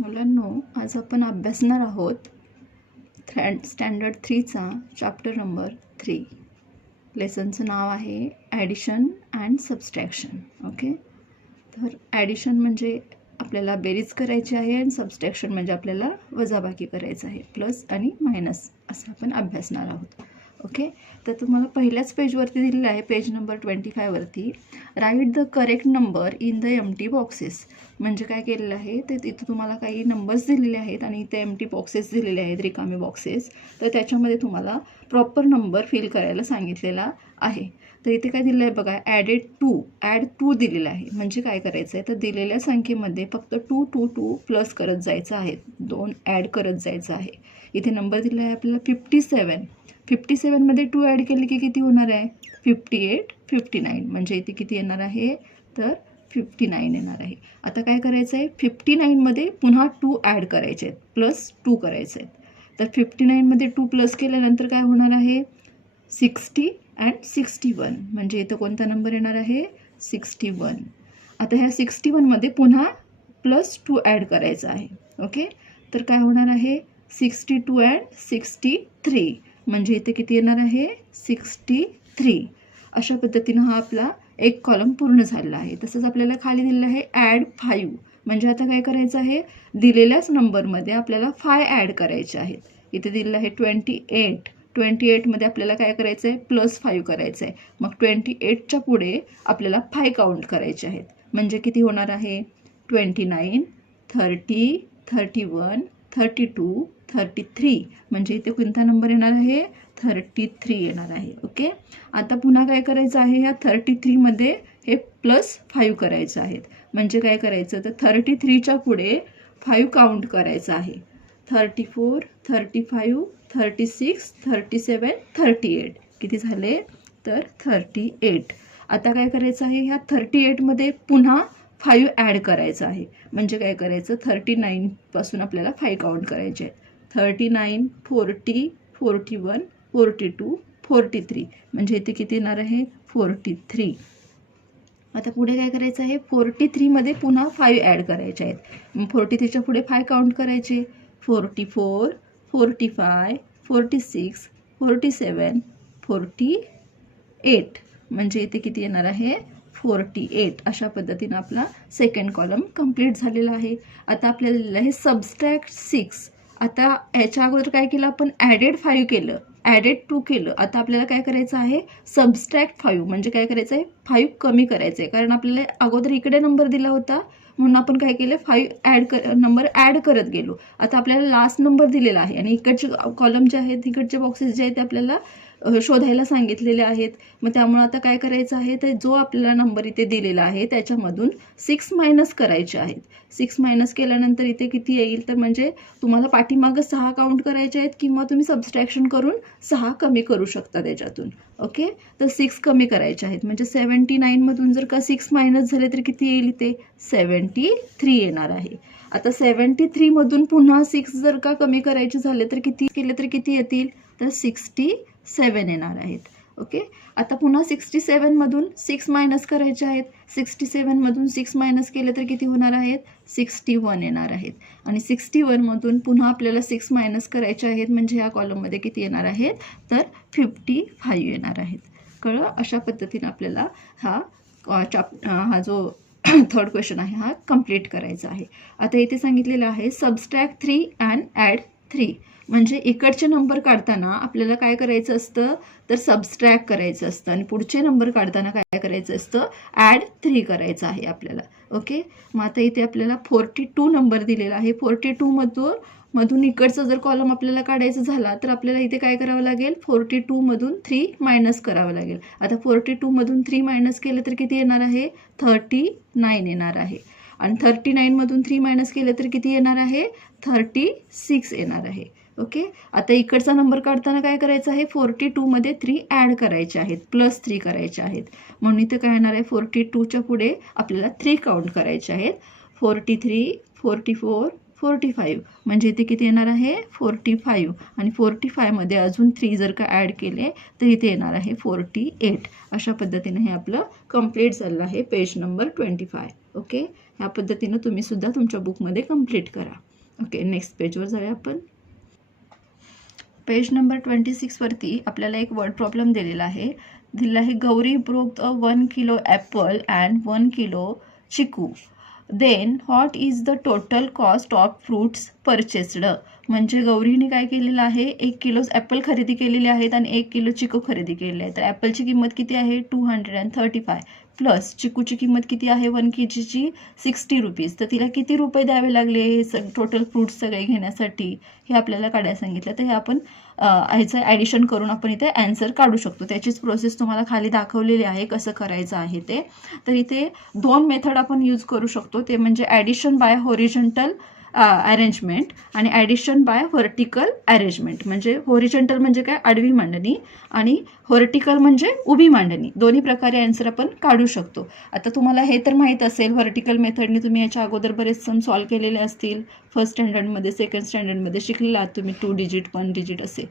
मुलांनो, आज आपण अभ्यासणार आहोत स्टँडर्ड 3चा चॅप्टर नंबर 3. लेसनचं नाव आहे ॲडिशन अँड सबस्ट्रॅक्शन. ओके, तर ॲडिशन म्हणजे आपल्याला बेरीज करायची आहे आणि सबस्ट्रॅक्शन म्हणजे आपल्याला वजाबाकी करायचं आहे. प्लस आणि मायनस असं आपण अभ्यासणार आहोत. ओके, तर तुम्हाला पहिल्याच पेजवरती दिलेलं आहे, पेज नंबर 25वरती write the correct number in the empty boxes. म्हणजे काय केलेलं आहे ते तिथं तुम्हाला काही नंबर्स दिलेले आहेत आणि इथे एम्प्टी बॉक्सेस दिलेले आहेत, रिकामे बॉक्सेस. तर त्याच्यामध्ये तुम्हाला प्रॉपर नंबर फिल करायला सांगितलेला आहे. तर इथे काय दिलेलं आहे बघा, ॲड टू दिलेलं आहे. म्हणजे काय करायचं आहे तर दिलेल्या संख्येमध्ये फक्त टू प्लस करत जायचं आहे, 2 ॲड करत जायचं आहे. इथे नंबर दिलेला आहे आपल्याला 57. 57मध्ये 2 ॲड केले की किती होणार आहे, 58, 59. म्हणजे इथे किती येणार आहे तर 59 येणार आहे. आता काय करायचं आहे, 59मध्ये पुन्हा 2 ॲड करायचे आहेत, प्लस 2 करायचे आहेत. तर 59मध्ये 2 प्लस केल्यानंतर काय होणार आहे, 60 अँड 61. म्हणजे इथं कोणता नंबर येणार आहे, 61. आता ह्या 61मध्ये पुन्हा प्लस 2 ॲड करायचं आहे. ओके, तर काय होणार आहे, 62 अँड 63. म्हणजे इथे किती येणार आहे, 63. अशा पद्धतीनं हा आपला एक कॉलम पूर्ण झालेला आहे. तसंच आपल्याला खाली दिलेलं आहे ॲड 5. म्हणजे आता काय करायचं आहे, दिलेल्याच नंबरमध्ये आपल्याला 5 ॲड करायचे आहेत. इथे दिलेलं आहे 28. 28मध्ये आपल्याला काय करायचं आहे, प्लस 5 करायचं आहे. मग 28च्या पुढे आपल्याला 5 काउंट करायचे आहेत. म्हणजे किती होणार आहे, 29, 30, 31, 32, 33. म्हणजे इथे कोणता नंबर येणार आहे, 33 येणार आहे. ओके, आता पुन्हा काय करायचं आहे, ह्या 33मध्ये हे प्लस 5 करायचं आहेत. म्हणजे काय करायचं तर 33च्या पुढे 5 काउंट करायचं आहे. 34, 35, 36, 37, 38. किती झाले तर 38. आता काय करायचं आहे, ह्या 38मध्ये पुन्हा 5 ॲड करायचं आहे. म्हणजे काय करायचं, 39पासून आपल्याला 5 काउंट करायचे आहेत. 39, 40, 41, 42, 43. म्हणजे इथे किती येणार आहे, 43. आता पुढे काय करायचं आहे, 43मध्ये पुन्हा 5 ॲड करायचे आहेत. मग 43च्या पुढे 5 काउंट करायचे, 44, 45, 46, 47, 48. म्हणजे इथे किती येणार आहे, 48. अशा पद्धतीनं आपला सेकंड कॉलम कंप्लीट झालेला आहे. आता आपल्याला हे सबस्ट्रॅक्ट 6. आता ह्याच्या अगोदर काय केलं आपण, ॲडेड 5 केलं, ॲडेड 2 केलं. आता आपल्याला काय करायचं आहे, सबस्ट्रॅक्ट 5. म्हणजे काय करायचं आहे, 5 कमी करायचं आहे. कारण आपल्याला अगोदर इकडे नंबर दिला होता म्हणून आपण काय केलं, 5 नंबर ॲड करत गेलो. आता आपल्याला लास्ट नंबर दिलेला आहे आणि इकडचे कॉलम जे आहेत, इकडचे बॉक्सेस जे आहेत ते आपल्याला शोधायला सांगितलेले आहेत. मग त्यामुळे आता काय करायचं आहे, तर जो आपल्याला नंबर इथे दिलेला आहे त्याच्यामधून 6 मायनस करायचे आहेत. 6 मायनस केल्यानंतर इथे किती येईल, तर म्हणजे तुम्हाला पाठीमागं 6 काउंट करायचे आहेत किंवा तुम्ही सबस्ट्रॅक्शन करून 6 कमी करू शकता त्याच्यातून. ओके, तर 6 कमी करायचे आहेत. म्हणजे 79मधून जर का 6 मायनस झाले तर किती येईल, इथे 73 येणार आहे. आता 73मधून पुन्हा 6 जर का कमी करायचे झाले तर किती केले तर किती येतील, तर 67 येणार आहेत. ओके, आता पुन्हा 67मधून 6 मायनस करायचे आहेत. 67मधून 6 मायनस केले तर किती होणार आहेत, 61 येणार आहेत. आणि 61मधून पुन्हा आपल्याला 6 मायनस करायचे आहेत. म्हणजे ह्या कॉलममध्ये किती येणार आहेत, तर 55 येणार आहेत. कळलं, अशा पद्धतीने आपल्याला हा जो थर्ड क्वेश्चन आहे हा कंप्लीट करायचा आहे. आता इथे सांगितलेलं आहे सबस्ट्रॅक्ट 3 अँड ॲड 3. म्हणजे इकडचे नंबर काढताना आपल्याला काय करायचं असतं, तर सबस्ट्रॅक्ट करायचं असतं आणि पुढचे नंबर काढताना काय करायचं असतं, ॲड 3 करायचं आहे आपल्याला. ओके, मग आता इथे आपल्याला 42 नंबर दिलेला आहे. 42मधून इकडचं जर कॉलम आपल्याला काढायचं झाला तर आपल्याला इथे काय करावं लागेल, 42मधून 3 मायनस करावं लागेल. आता 42मधून 3 मायनस केलं तर किती येणार आहे, 39 येणार आहे. आणि 39मधून 3 मायनस केलं तर किती येणार आहे, 36 येणार आहे. ओके, आता इकडचा नंबर काढताना काय करायचं आहे, 42मध्ये 3 ॲड करायचे आहेत, प्लस 3 करायचे आहेत. म्हणून इथे काय येणार आहे, 42च्या पुढे आपल्याला 3 काउंट करायचे आहेत. 43, 44, 45. म्हणजे इथे किती येणार आहे, 45. आणि 45मध्ये अजून 3 जर का ॲड केले तर इथे येणार आहे 48. अशा पद्धतीने हे आपलं कंप्लीट झालं आहे पेज नंबर 25. ओके, ह्या पद्धतीनं तुम्ही सुद्धा तुमच्या बुकमध्ये कंप्लीट करा. ओके, नेक्स्ट पेजवर जाऊया आपण. पेज नंबर 26वरती आपल्याला एक वर्ड प्रॉब्लेम दिलेला आहे. Gauri broke 1 kilo apple and 1 kilo chikoo. Then what is the total cost of fruits purchased. म्हणजे गौरीने काय केलेलं आहे, 1 किलो ॲपल खरेदी केलेले आहेत आणि 1 किलो चिकू खरेदी केलेले आहे. तर ॲपलची किंमत किती आहे 235 प्लस चिकूची किंमत किती आहे 1 kgची 60 रुपीज. तर तिला किती रुपये द्यावे लागले हे टोटल फ्रूट्स सगळे घेण्यासाठी हे आपल्याला काढायला सांगितलं. तर हे आपण ह्याचं ॲडिशन करून आपण इथे ॲन्सर काढू शकतो. त्याचीच प्रोसेस तुम्हाला खाली दाखवलेली आहे कसं करायचं आहे ते. तर इथे 2 मेथड आपण यूज करू शकतो, ते म्हणजे ॲडिशन बाय हॉरिझॉन्टल अरेंजमेंट आणि ॲडिशन बाय व्हर्टिकल अरेंजमेंट. म्हणजे हॉरिझॉन्टल म्हणजे काय, आडवी मांडणी, आणि व्हर्टिकल म्हणजे उभी मांडणी. दोन्ही प्रकारे आन्सर आपण काढू शकतो. आता तुम्हाला हे तर माहीत असेल, व्हर्टिकल मेथडने तुम्ही याच्या अगोदर बरेच सम सॉल्व केलेले असतील. फर्स्ट स्टँडर्डमध्ये, सेकंड स्टँडर्डमध्ये शिकलेला आहात तुम्ही 2 डिजिट 1 डिजिट असे.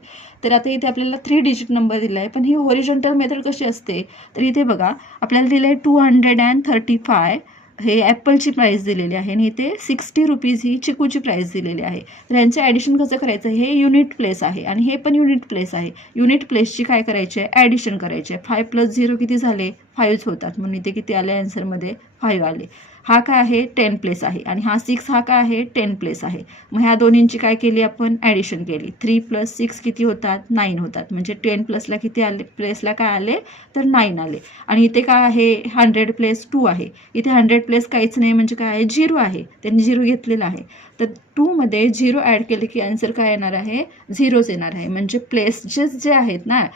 तर आता इथे आपल्याला 3 डिजिट नंबर दिला आहे. पण ही हॉरिझॉन्टल मेथड कशी असते, तर इथे बघा आपल्याला दिलं आहे 235 हे ॲपलची प्राईस दिलेली आहे आणि इथे 60 रुपीज ही चिकूची प्राईस दिलेली आहे. तर यांचं ॲडिशन कसं करायचं, हे युनिट प्लेस आहे आणि हे पण युनिट प्लेस आहे. युनिट प्लेसची काय करायची आहे, ॲडिशन करायची आहे. 5 + 0 किती झाले, 5च होतात. म्हणून इथे किती आले आन्सरमध्ये 5 आले. हा काय आहे 10 प्लेस आहे आणि हा 6 हा काय आहे 10 प्लेस आहे. मग ह्या दोन्हींची काय केली आपण, ॲडिशन केली. 3 + 6 किती होतात 9 होतात. म्हणजे 10 प्लसला किती आले, प्लेसला काय आले तर 9 आले. आणि इथे काय आहे 100 प्लेस 2 आहे. इथे 100 प्लेस काहीच नाही म्हणजे काय आहे 0 आहे, त्यांनी 0 घेतलेला आहे. तर 2 मध्ये 0 ॲड केले की आन्सर काय येणार आहे 0च येणार आहे. म्हणजे प्लेसेस जे आहेत ना,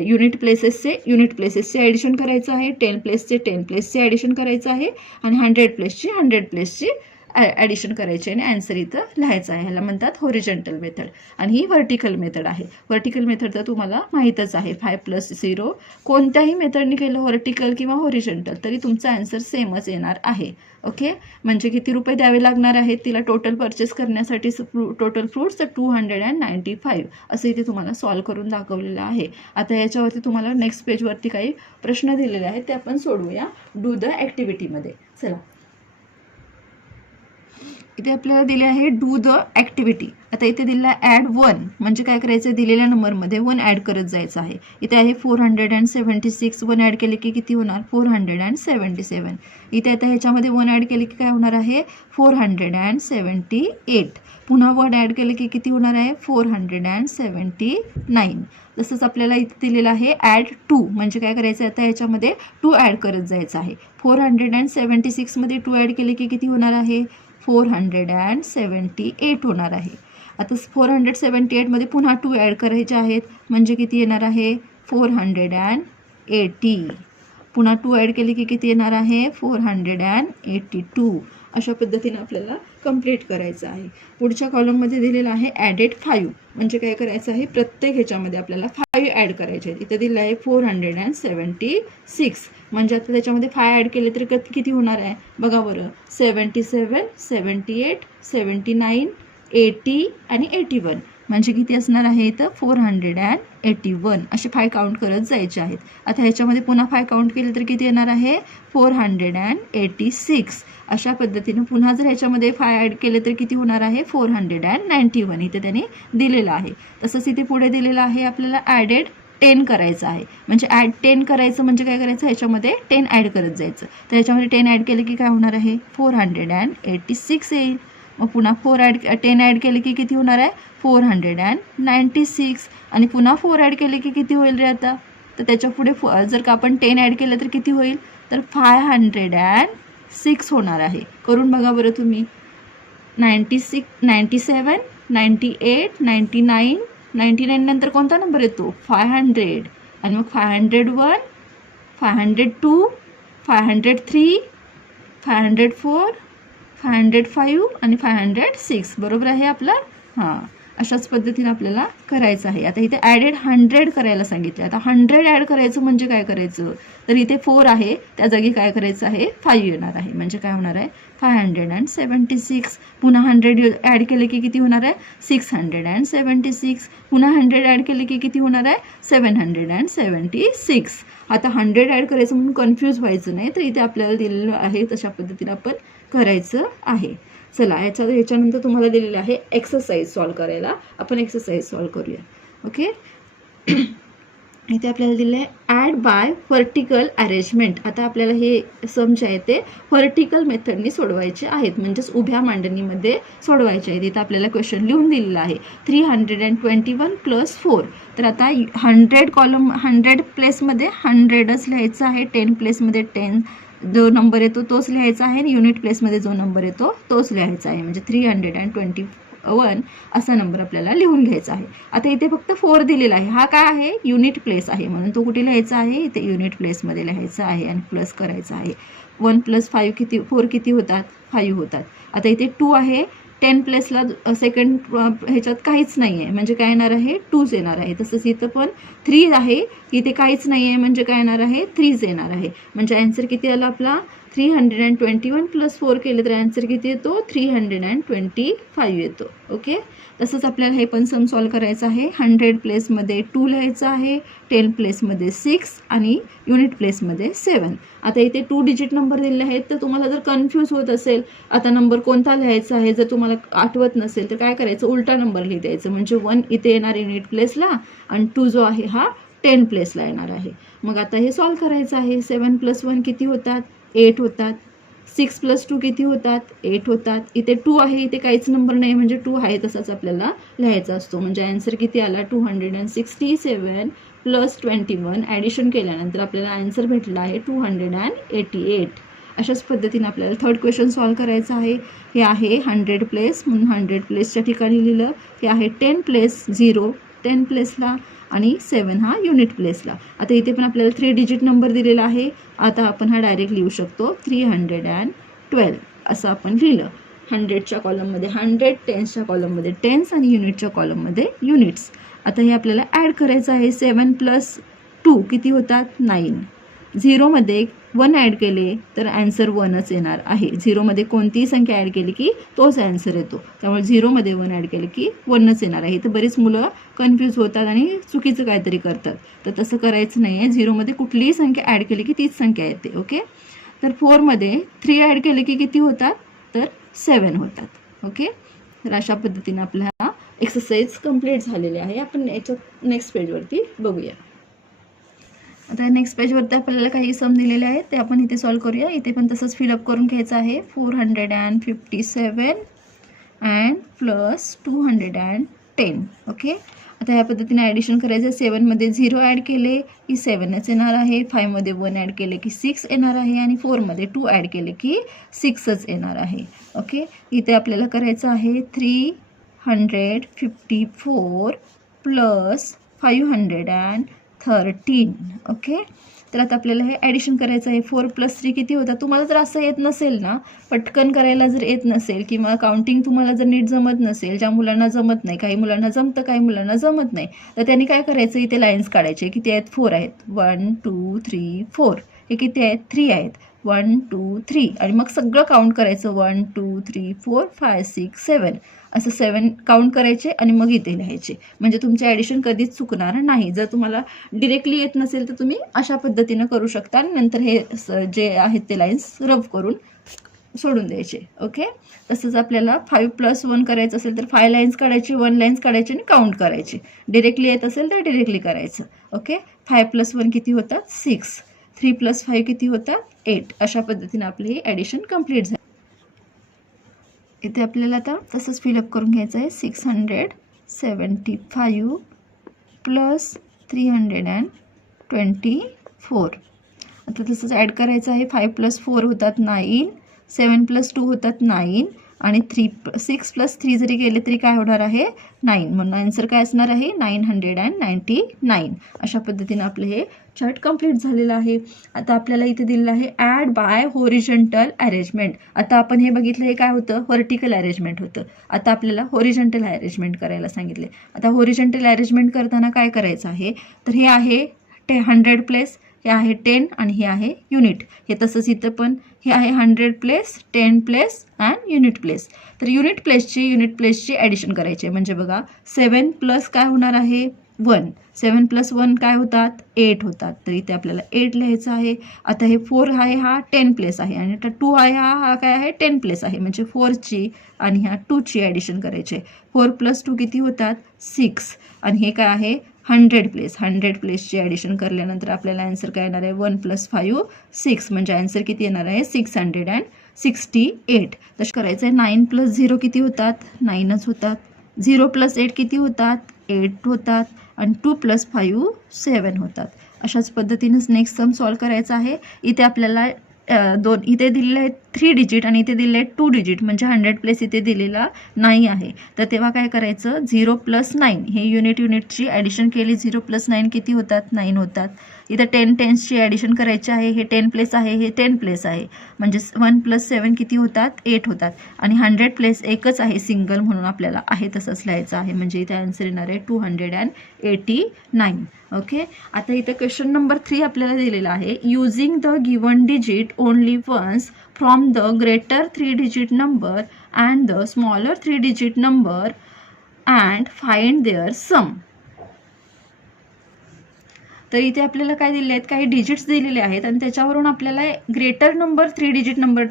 युनिट प्लेसेसचे ॲडिशन करायचं आहे, 10 प्लेसचे 10 प्लेसचे ॲडिशन करायचं आहे आणि 100 प्लेसची 100 प्लेसची ॲडिशन करायची आणि आन्सर इथं लिहायचं आहे. ह्याला म्हणतात हॉरिझॉन्टल मेथड. आणि ही व्हर्टिकल मेथड आहे. व्हर्टिकल मेथड तर तुम्हाला माहीतच आहे, 5 + 0 कोणत्याही मेथडने केलं, व्हर्टिकल किंवा हॉरिझॉन्टल, तरी तुमचा आन्सर सेमच येणार आहे. ओके, म्हणजे किती रुपये द्यावे लागणार आहेत तिला टोटल परचेस करण्यासाठी, टोटल फ्रूट्स तर 295 असं इथे तुम्हाला सॉल्व करून दाखवलेलं आहे. आता याच्यावरती तुम्हाला नेक्स्ट पेजवरती काही प्रश्न दिलेले आहेत ते आपण सोडवूया डू द ॲक्टिव्हिटीमध्ये. चला, इथे आपल्याला दिले आहे डू द ॲक्टिव्हिटी. आता इथे दिलेला ॲड 1 म्हणजे काय करायचं, दिलेल्या नंबरमध्ये 1 ॲड करत जायचं आहे. इथे आहे 476, 1 ॲड केले की किती होणार 477. इथे आता ह्याच्यामध्ये 1 ॲड केले की काय होणार आहे 478. पुन्हा 1 ॲड केले की किती होणार आहे 479. तसंच आपल्याला इथे दिलेलं आहे ॲड 2 म्हणजे काय करायचं, आता ह्याच्यामध्ये 2 ॲड करत जायचं आहे. 476मध्ये 2 ॲड केले की किती होणार आहे 478 होणार आहे. आता 478मध्ये पुन्हा 2 ॲड करायचे आहेत म्हणजे किती येणार आहे 480. पुन्हा 2 ॲड केले की किती येणार आहे 482. अशा पद्धतीने आपल्याला कंप्लीट करायचं आहे. पुढच्या कॉलममध्ये दिलेलं आहे ॲडेड 5 म्हणजे काय करायचं आहे, प्रत्येक ह्याच्यामध्ये आपल्याला 5 ॲड करायचे आहेत. इथे दिलं आहे 476 म्हणजे आता त्याच्यामध्ये 5 ॲड केले तर किती होणार आहे बघा बरं, 77, 78, 79, 80 आणि 81 म्हणजे किती असणार आहे इथं 481. असे 5 काउंट करत जायचे आहेत. आता ह्याच्यामध्ये पुन्हा 5 काउंट केले तर किती येणार आहे 486. अशा पद्धतीने पुन्हा जर ह्याच्यामध्ये 5 ॲड केले तर किती होणार आहे 491. इथे त्यांनी दिलेलं आहे. तसंच इथे पुढे दिलेलं आहे आपल्याला ॲडेड 10 करायचं आहे. म्हणजे ॲड 10 करायचं म्हणजे काय करायचं, ह्याच्यामध्ये 10 ॲड करत जायचं. तर ह्याच्यामध्ये 10 ॲड केले की काय होणार आहे 486 येईल. मग पुन्हा 10 ॲड केले की किती होणार आहे 496 आणि पुन्हा 4 ॲड केले की किती होईल रे आता, तर त्याच्या पुढे जर का आपण 10 ॲड केलं तर किती होईल तर 506 होणार आहे. करून बघा बरं तुम्ही. 97, 98, 99 नंतर कोणता नंबर येतो 500 आणि मग 501, 502, 503, 504, 505 आणि 506 बरोबर आहे आपलं. हां, अशाच पद्धतीने आपल्याला करायचं आहे. आता इथे ॲडेड 100 करायला सांगितले. आता 100 ॲड करायचं म्हणजे काय करायचं, तर इथे 4 आहे त्या जागी काय करायचं आहे 5 येणार आहे. म्हणजे काय होणार आहे 576. पुन्हा 100 ॲड केले की किती होणार आहे 676. पुन्हा 100 ॲड केले की किती होणार आहे 776. आता 100 ॲड करायचं म्हणून कन्फ्यूज व्हायचं नाही, तर इथे आपल्याला दिलेलं आहे तशा पद्धतीने आपण करायचं आहे. चला याच्यानंतर तुम्हाला दिलेलं आहे एक्सरसाइज सॉल्व करायला. आपण एक्सरसाइज सॉल्व करूया. ओके, इथे आपल्याला दिलं आहे ॲड बाय व्हर्टिकल अरेंजमेंट. आता आपल्याला हे सम जे आहे ते व्हर्टिकल मेथडनी सोडवायचे आहेत, म्हणजेच उभ्या मांडणीमध्ये सोडवायचे आहेत. इथं आपल्याला क्वेश्चन लिहून दिलेला आहे 321 + 4. तर आता 100 कॉलम 100 प्लेसमध्ये 100च लिहायचं आहे, 10 प्लेसमध्ये 10 जो नंबर येतो तोच लिहायचा आहे, आणि युनिट प्लेसमध्ये जो नंबर येतो तोच लिहायचा आहे. म्हणजे 321 असा नंबर आपल्याला लिहून घ्यायचा आहे. आता इथे फक्त 4 दिलेला आहे. हा काय आहे? युनिट प्लेस आहे, म्हणून तो कुठे लिहायचा आहे? इथे युनिट प्लेसमध्ये लिहायचा आहे आणि प्लस करायचा आहे. 1 + 5 किती? 4 किती होतात? 5 होतात. आता इथे 2 आहे, 10 प्लेसला सेकंड ह्याच्यात काहीच नाही आहे, म्हणजे काय येणार आहे? 2च येणार आहे. तसंच इथं पण 3 आहे, इथे काहीच नाही आहे, म्हणजे काय येणार आहे? 3च येणार आहे. म्हणजे ॲन्सर किती आला आपला? 321 + 4 केले तर ॲन्सर किती येतो? 325 येतो. ओके, तसंच आपल्याला हे पण सम सॉल्व करायचं आहे. 100 प्लेसमध्ये 2 लिहायचं आहे, 10 प्लेसमध्ये 6 आणि युनिट प्लेसमध्ये 7. आता इथे 2 डिजिट नंबर दिलेले आहेत, तर तुम्हाला जर कन्फ्यूज होत असेल आता नंबर कोणता लिहायचा आहे, जर तुम्हाला आठवत नसेल तर काय करायचं? उलटा नंबर लिहिता द्यायचं. म्हणजे 1 इथे येणार युनिट प्लेसला आणि 2 जो आहे हा 10 प्लेसला येणार आहे. मग आता हे सॉल्व करायचं आहे. 7 + 1 किती होतात? 8 होतात. 6 + 2 किती होतात? 8 होतात. इथे 2 आहे, इथे काहीच नंबर नाही, म्हणजे 2 आहे तसाच आपल्याला लिहायचा असतो. म्हणजे ॲन्सर किती आला? 267 + 21 ॲडिशन केल्यानंतर आपल्याला ॲन्सर भेटला आहे 288. अशाच पद्धतीने आपल्याला थर्ड क्वेश्चन सॉल्व करायचं आहे. हे आहे 100 प्लेस, म्हणून 100 प्लेसच्या ठिकाणी लिहिलं. हे आहे 10 प्लेस, 0 10 प्लेसला आणि 7 हा युनिट प्लेसला. आता इथे पण आपल्याला 3 डिजिट नंबर दिलेला आहे. आता आपण हा डायरेक्ट लिहू शकतो 312 असं आपण लिहिलं. 100च्या कॉलममध्ये 100, 10च्या कॉलममध्ये 10s आणि युनिटच्या कॉलममध्ये युनिट्स. आता हे आपल्याला ॲड करायचं आहे. 7 + 2 किती होतात? 9. 0मध्ये 1 ॲड केले तर ॲन्सर 1च येणार आहे. 0मध्ये कोणतीही संख्या ॲड केली की तोच ॲन्सर येतो, त्यामुळे 0मध्ये 1 ॲड केलं की 1च येणार आहे. तर बरीच मुलं कन्फ्यूज होतात आणि चुकीचं काहीतरी करतात, तर तसं करायचं नाही आहे. 0मध्ये कुठलीही संख्या ॲड केली की तीच संख्या येते. ओके, तर 4मध्ये 3 ॲड केले की किती होतात? तर 7 होतात. ओके, तर अशा पद्धतीने आपला एक्सरसाइज कंप्लीट झालेली आहे. आपण याच्यात नेक्स्ट पेजवरती बघूया. आता नेक्स्ट पेजवरती आपल्याला काही सम दिलेले आहेत ते आपण इथे सॉल्व करूया. इथे पण तसंच फिलअप करून घ्यायचं आहे. 457 अँड प्लस 210. ओके, आता ह्या पद्धतीने ॲडिशन करायचं. 7मध्ये 0 ॲड केले की 7च येणार आहे. 5मध्ये 1 ॲड केले की 6 येणार आहे आणि 4मध्ये 2 ॲड केले की 6च येणार आहे. ओके, इथे आपल्याला करायचं आहे 354 प्लस 513. ओके, तर आता आपल्याला हे ॲडिशन करायचं आहे. 4 + 3 किती होतात? तुम्हाला जर असं येत नसेल ना, पटकन करायला जर येत नसेल किंवा काउंटिंग तुम्हाला जर नीट जमत नसेल, ज्या मुलांना जमत नाही, काही मुलांना जमतं काही मुलांना जमत नाही, तर त्यांनी काय करायचं? इथे लाईन्स काढायचे. किती आहेत? 4 आहेत. 1 2 3 4. हे किती आहेत? 3 आहेत. 1 2 3 आणि मग सगळं काउंट करायचं. 1 2 3 4 5 6 7 असं 7 काउंट करायचे आणि मग इथे लिहायचे. म्हणजे तुमचे ॲडिशन कधीच चुकणार नाही. जर तुम्हाला डिरेक्टली येत नसेल तर तुम्ही अशा पद्धतीनं करू शकता आणि नंतर हे जे आहेत ते लाईन्स रफ करून सोडून द्यायचे. ओके, तसंच आपल्याला 5 + 1 करायचं असेल तर 5 लाईन्स काढायची, 1 लाईन्स काढायची आणि काउंट करायची. डिरेक्टली येत असेल तर डिरेक्टली करायचं. ओके, 5 + 1 किती होतात? 6. 3 + 5 किती होतात? 8. अशा पद्धतीने आपली ही ॲडिशन कंप्लीट झाली. इथे आपल्याला आता तसंच फिलअप करून घ्यायचं आहे. 675 प्लस 324. आता तसंच ॲड करायचं आहे. 5 + 4 होतात 9, 7 + 2 होतात 9 आणि 6 + 3 जरी गेले तरी काय होणार आहे? 9. म्हणून आन्सर काय असणार आहे? 999. अशा पद्धतीने आपलं हे चार्ट कंप्लीट झालेलं आहे. आता आपल्याला इथे दिलेलं आहे ॲड बाय हॉरिझॉन्टल अरेंजमेंट. आता आपण हे बघितलं, हे काय होतं? व्हर्टिकल अरेंजमेंट होतं. आता आपल्याला हॉरिझॉन्टल अरेंजमेंट करायला सांगितले. आता हॉरिझॉन्टल अरेंजमेंट करताना काय करायचं आहे? तर हे आहे 100 प्लेस, हे आहे 10 आणि हे आहे युनिट. हे तसंच इथं पण हे आहे 100 place, 10 place and unit place. तर युनिट प्लेसची ॲडिशन करायची आहे. म्हणजे बघा 7 प्लस काय होणार आहे? 1. 7 + 1 काय होतात? 8 होतात. तर इथे आपल्याला 8 लिहायचं आहे. आता हे 4 आहे, हा 10 प्लेस आहे आणि आता 2 आहे, हा काय आहे? 10 प्लेस आहे. म्हणजे 4ची आणि ह्या 2ची ॲडिशन करायची आहे. 4 + 2 किती होतात? 6. आणि हे काय आहे? 100 प्लेस. 100 प्लेसची ॲडिशन करल्यानंतर आपल्याला आन्सर काय येणार आहे? 1 + 5 6. म्हणजे आन्सर किती येणार आहे? 668. तसं करायचं आहे. 9 + 0 किती होतात? 9च होतात. 0 + 8 किती होतात? 8 होतात. आणि 2 + 5 7 होतात. अशाच पद्धतीनेच नेक्स्ट सम सॉल्व करायचा आहे. इथे आपल्याला इथे दिलेले आहेत 3 डिजिट आणि इथे दिलेले आहेत 2 डिजिट, म्हणजे 100 प्लेस इथे दिलेला नाही आहे. तर तेव्हा काय करायचं? 0 + 9 हे युनिटची ॲडिशन केली. 0 + 9 किती होतात? 9 होतात. इथं 10 टेन्सची ॲडिशन करायची आहे. हे 10 प्लेस आहे, हे 10 प्लेस आहे. म्हणजे 1 + 7 किती होतात? 8 होतात. आणि 100 प्लेस एकच आहे सिंगल, म्हणून आपल्याला आहे तसंच लिहायचं आहे. म्हणजे इथे आन्सर येणार आहे 289. ओके. आता इथे क्वेश्चन नंबर 3 आपल्याला दिलेला आहे. Using the given digit only once from the greater 3 digit number and the smaller 3 digit number and find their sum. तर इथे आपल्याला काय दिले आहेत? काही डिजिट्स दिलेले आहेत आणि त्याच्यावरून आपल्याला ग्रेटर नंबर 3 डिजिट नंबर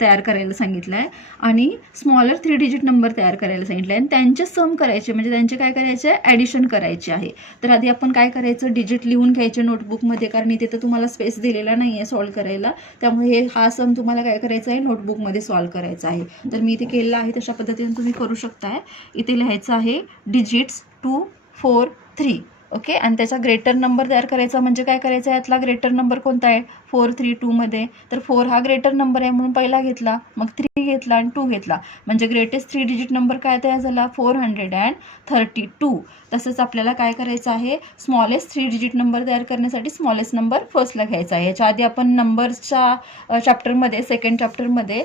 तयार करायला सांगितलं आहे आणि स्मॉलर 3 डिजिट नंबर तयार करायला सांगितलं आहे आणि त्यांचे सम करायचे, म्हणजे त्यांचे काय करायचे? ॲडिशन करायचे आहे. तर आधी आपण काय करायचं? डिजिट लिहून घ्यायचे नोटबुकमध्ये, कारण इथे तर तुम्हाला स्पेस दिलेला नाही आहे सॉल्व करायला. त्यामुळे हा सम तुम्हाला काय करायचा आहे? नोटबुकमध्ये सॉल्व करायचा आहे. तर मी इथे केलेला आहे, तशा पद्धतीने तुम्ही करू शकताय. इथे लिहायचं आहे डिजिट्स 2 4 3. ओके. आणि त्याचा ग्रेटर नंबर तयार करायचा, म्हणजे काय करायचं आहे? यातला ग्रेटर नंबर कोणता आहे? 4 3 2 मध्ये. तर 4 हा ग्रेटर नंबर आहे म्हणून पहिला घेतला, मग 3 घेतला आणि 2 घेतला. म्हणजे ग्रेटेस्ट 3 डिजिट नंबर काय तयार झाला? 432. तसंच आपल्याला काय करायचं आहे? स्मॉलेस्ट 3 डिजिट नंबर तयार करण्यासाठी स्मॉलेस्ट नंबर फर्स्टला घ्यायचा आहे. याच्या आधी आपण नंबर्सच्या चॅप्टरमध्ये, सेकंड चॅप्टरमध्ये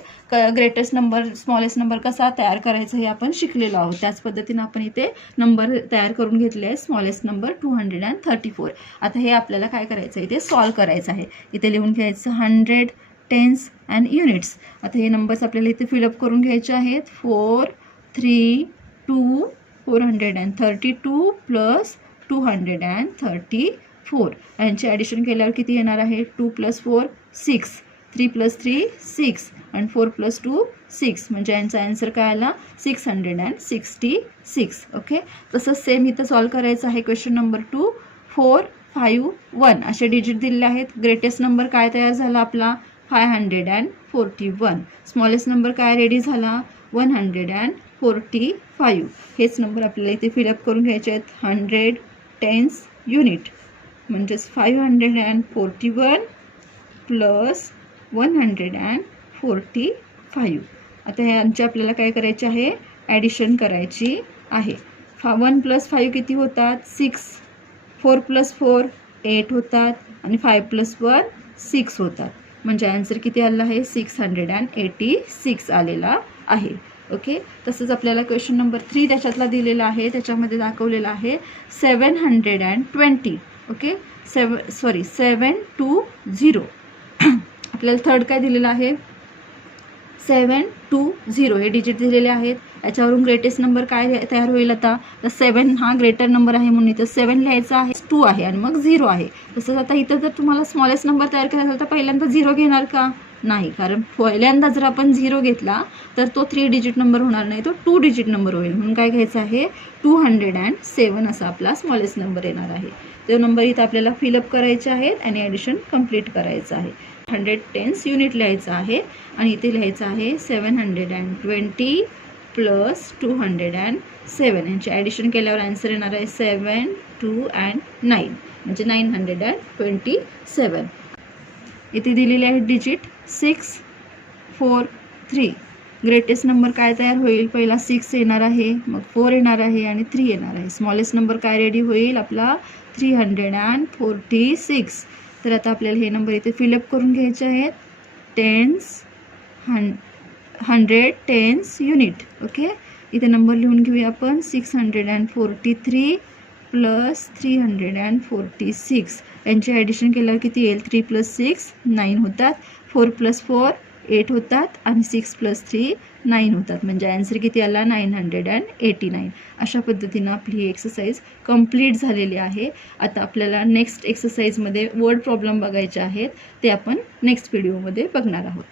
ग्रेटेस्ट नंबर, स्मॉलेस्ट नंबर कसा तयार करायचा हे आपण शिकलेलो आहोत. त्याच पद्धतीने आपण इथे नंबर तयार करून घेतले आहे. Smallest number 234. आता हे आपल्याला काय करायचं आहे? इथे सॉल्व करायचं आहे. इथे लिहून घ्यायचं 100 टेन्स अँड युनिट्स. आता हे नंबर्स आपल्याला इथे फिलअप करून घ्यायचे आहेत. 4 3 2 432 + 234. यांचे ॲडिशन केल्यावर किती येणार आहे? 2 + 4 6, 3 + 3 6 आणि 4 + 2 6. म्हणजे यांचा आन्सर काय आला? 666. ओके. तसंच सेम इथं सॉल्व करायचं आहे. क्वेश्चन नंबर 2 4 5 1 असे डिजिट दिलेले आहेत. ग्रेटेस्ट नंबर काय तयार झाला आपला? 541. स्मॉलेस्ट नंबर काय रेडी झाला? 145. हेच नंबर आपल्याला इथे फिलअप करून घ्यायचे आहेत. 100 टेन्स युनिट म्हणजेच 541 + 145. आता ह्यांची आपल्याला काय करायचे आहे? ॲडिशन करायची आहे. 1 + 5 किती होतात? 6. 4 + 4 8 होतात आणि 5 + 1 6 होतात. म्हणजे आन्सर किती आला आहे? 686 आलेला आहे. ओके. तसंच आपल्याला क्वेश्चन नंबर 3 त्याच्यातला दिलेला आहे. त्याच्यामध्ये दाखवलेला आहे 720. ओके. 720. आपल्याला थर्ड काय दिलेलं आहे? 720 हे डिजिट दिलेले आहेत. याच्यावरून ग्रेटेस्ट नंबर काय तयार होईल आता? तर 7 हा ग्रेटर नंबर आहे म्हणून इथं 7 लिहायचा आहे. 2 आहे आणि मग 0 आहे. तसंच आता इथं जर तुम्हाला स्मॉलेस्ट नंबर तयार करायचा असेल तर पहिल्यांदा 0 घेणार का? नाही, कारण पहिल्यांदा जर आपण 0 घेतला तर तो 3 डिजिट नंबर होणार नाही, तो 2 डिजिट नंबर होईल. म्हणून काय घ्यायचं आहे? 207 असा आपला स्मॉलेस्ट नंबर येणार आहे. तो नंबर इथं आपल्याला फिलअप करायचे आहेत आणि ॲडिशन कंप्लीट करायचं आहे. 100 टेन्स युनिट लिहायचं आहे आणि इथे लिहायचं आहे 720 + 207. यांचे ॲडिशन केल्यावर आन्सर येणार आहे 7 2 and 9 म्हणजे 927. इथे दिलेले आहेत डिजिट 6 4 3. ग्रेटेस्ट नंबर काय तयार होईल? पहिला 6 येणार आहे, मग 4 येणार आहे आणि 3 येणार आहे. स्मॉलेस्ट नंबर काय रेडी होईल आपला? 346. तर आता आपल्याला हे नंबर इथे फिलअप करून घ्यायचे आहेत. 100 टेन्स युनिट. ओके. इथे नंबर लिहून घेऊया आपण. 643 + 346. यांचे ॲडिशन केल्यावर किती येईल? 3 + 6 9 होतात. 4 + 4 8 होतात आणि 6 + 3 9 होतात. म्हणजे ॲन्सर किती आला 989. अशा पद्धतीनं आपली ही एक्सरसाइज कंप्लीट झालेली आहे. आता आपल्याला नेक्स्ट एक्सरसाइजमध्ये वर्ड प्रॉब्लेम बघायचे आहेत, ते आपण नेक्स्ट व्हिडिओमध्ये बघणार आहोत.